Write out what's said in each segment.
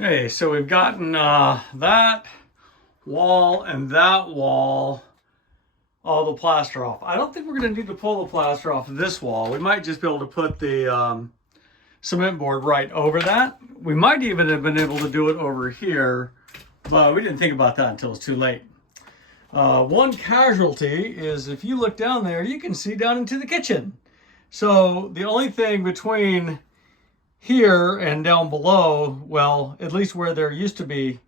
Okay, so we've gotten that wall and that wall, all the plaster off. I don't think we're going to need to pull the plaster off of this wall. We might just be able to put the cement board right over that. We might even have been able to do it over here, but we didn't think about that until it's too late. One casualty is if you look down there, you can see down into the kitchen. So the only thing between here and down below, well, at least where there used to be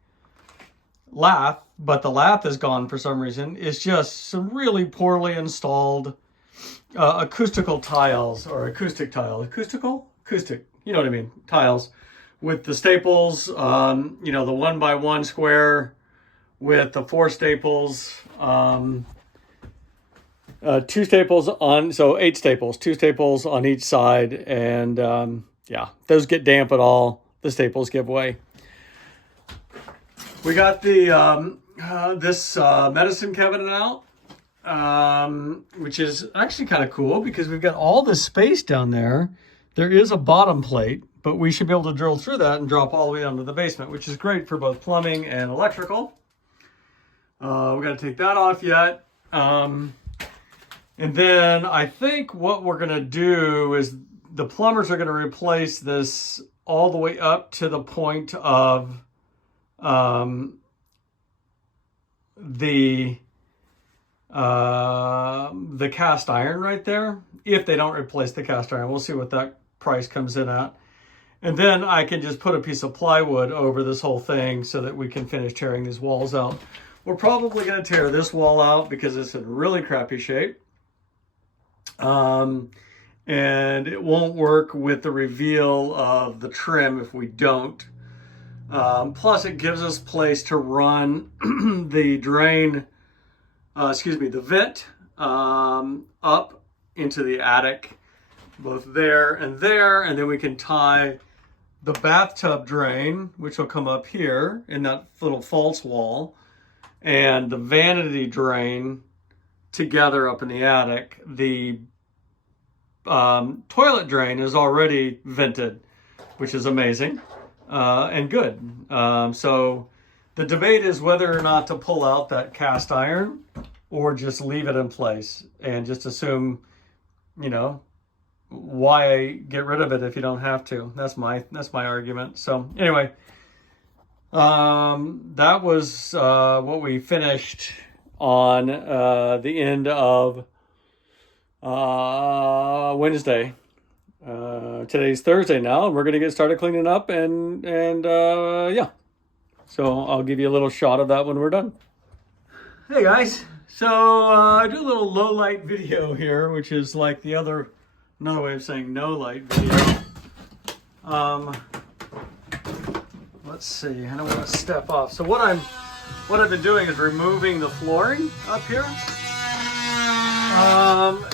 lath, but the lath is gone for some reason, is just some really poorly installed acoustical tiles, or acoustic tile. Acoustic, you know what I mean, tiles with the staples, the 1x1 square with the 4 staples, 2 staples on, so 8 staples, 2 staples on each side, and yeah, those get damp at all. The staples give way. We got the this medicine cabinet out, which is actually kind of cool because we've got all this space down there. There is a bottom plate, but we should be able to drill through that and drop all the way down to the basement, which is great for both plumbing and electrical. We got to take that off yet. And then I think what we're going to do is the plumbers are going to replace this all the way up to the point of the cast iron right there. If they don't replace the cast iron, we'll see what that price comes in at. And then I can just put a piece of plywood over this whole thing so that we can finish tearing these walls out. We're probably going to tear this wall out because it's in really crappy shape. And it won't work with the reveal of the trim if we don't. Plus it gives us place to run the drain, the vent up into the attic, both there, and then we can tie the bathtub drain, which will come up here in that little false wall, and the vanity drain together up in the attic. The toilet drain is already vented, which is amazing and good. So the debate is whether or not to pull out that cast iron or just leave it in place and just assume, why get rid of it if you don't have to? That's my argument. So anyway, that was what we finished on the end of Wednesday. Today's Thursday now, and we're gonna get started cleaning up, and yeah. So I'll give you a little shot of that when we're done. Hey guys, so I do a little low light video here, which is like another way of saying no light video. Let's see. I don't want to step off. So what I've been doing is removing the flooring up here.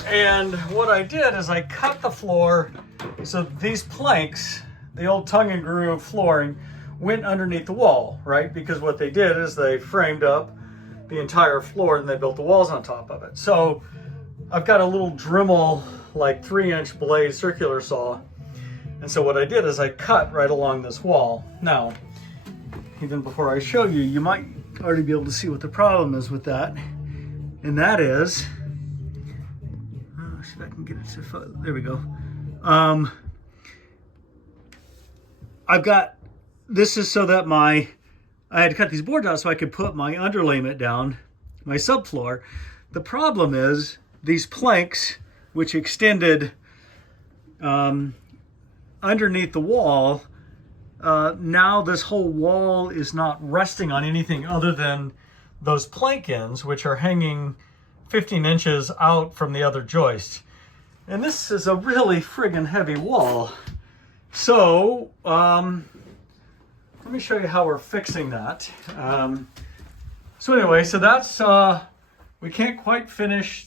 And what I did is I cut the floor. So these planks, the old tongue and groove flooring, went underneath the wall, right? Because what they did is they framed up the entire floor and they built the walls on top of it. So I've got a little Dremel, like 3-inch blade circular saw. And so what I did is I cut right along this wall. Now, even before I show you, you might already be able to see what the problem is with that. And that is, see if I can get it to, there we go. I've got, this is so that I had to cut these boards out so I could put my underlayment down, my subfloor. The problem is these planks, which extended underneath the wall, now this whole wall is not resting on anything other than those plank ends, which are hanging 15 inches out from the other joist. And this is a really friggin' heavy wall. So, let me show you how we're fixing that. So anyway, so that's, we can't quite finish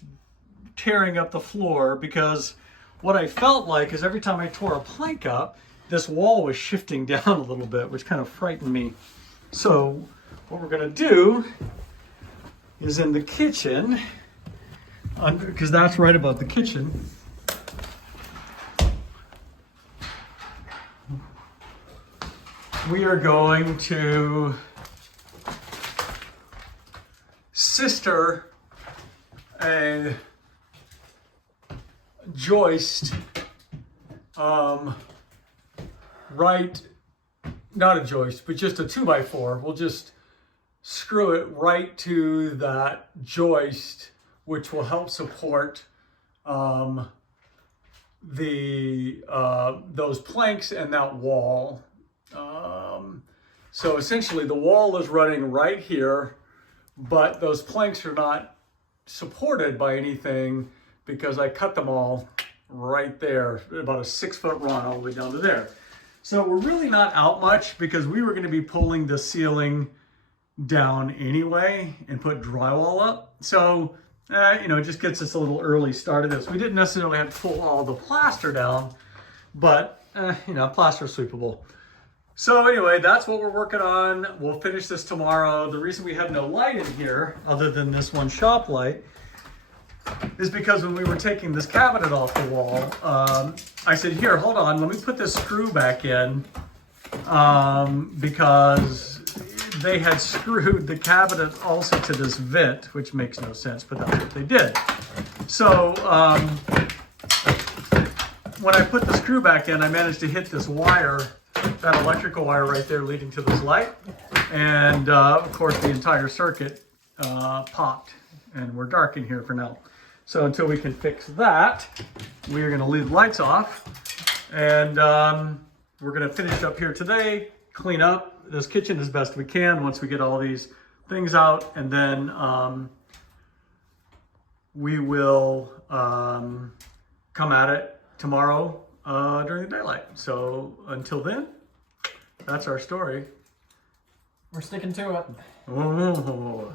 tearing up the floor because what I felt like is every time I tore a plank up, this wall was shifting down a little bit, which kind of frightened me. So what we're gonna do is in the kitchen, because that's right above the kitchen, we are going to sister a joist, right, not a joist, but just a 2x4. We'll just screw it right to that joist, which will help support those planks and that wall. So essentially the wall is running right here, but those planks are not supported by anything because I cut them all right there, about a 6-foot run all the way down to there. So we're really not out much because we were going to be pulling the ceiling down anyway and put drywall up. So, you know, it just gets us a little early start of this. We didn't necessarily have to pull all the plaster down, but, you know, plaster is sweepable. So anyway, that's what we're working on. We'll finish this tomorrow. The reason we have no light in here, other than this one shop light, is because when we were taking this cabinet off the wall, I said, here, hold on, let me put this screw back in, because they had screwed the cabinet also to this vent, which makes no sense, but that's what they did. So when I put the screw back in, I managed to hit this wire, that electrical wire right there leading to this light. And of course the entire circuit popped, and we're dark in here for now. So until we can fix that, we are gonna leave the lights off, and we're gonna finish up here today, clean up this kitchen as best we can once we get all these things out, and then we will come at it tomorrow during the daylight. So until then, that's our story. We're sticking to it. Oh.